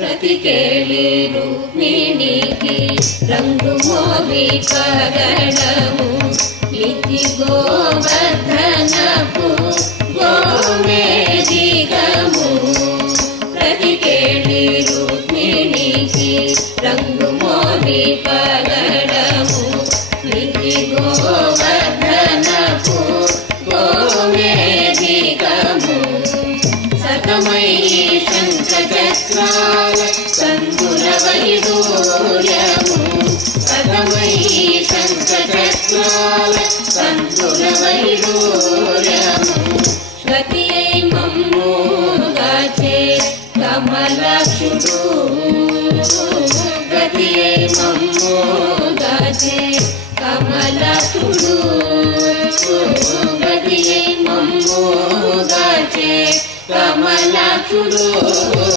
ప్రతికేళి రుక్మిణికి రంగు మోవి పగడము ఇది గోవర్ధనపు గోమేదిగము ప్రతికేళి రుక్మిణికి రంగు మోవి పగడము ఇది గోవర్ధనపు గోమేదిగము సతమై శంఖచక్రాల సంతుల వైడూర్యము సతమై శంఖచక్రాల సంతుల వైడూర్యము గతి అయి మమ్ముగాచే కమలాక్షుడు గతి అయి మమ్ముగాచే కమలాక్షుడు గతి అయి మమ్ముగాచే కమలాక్షుడు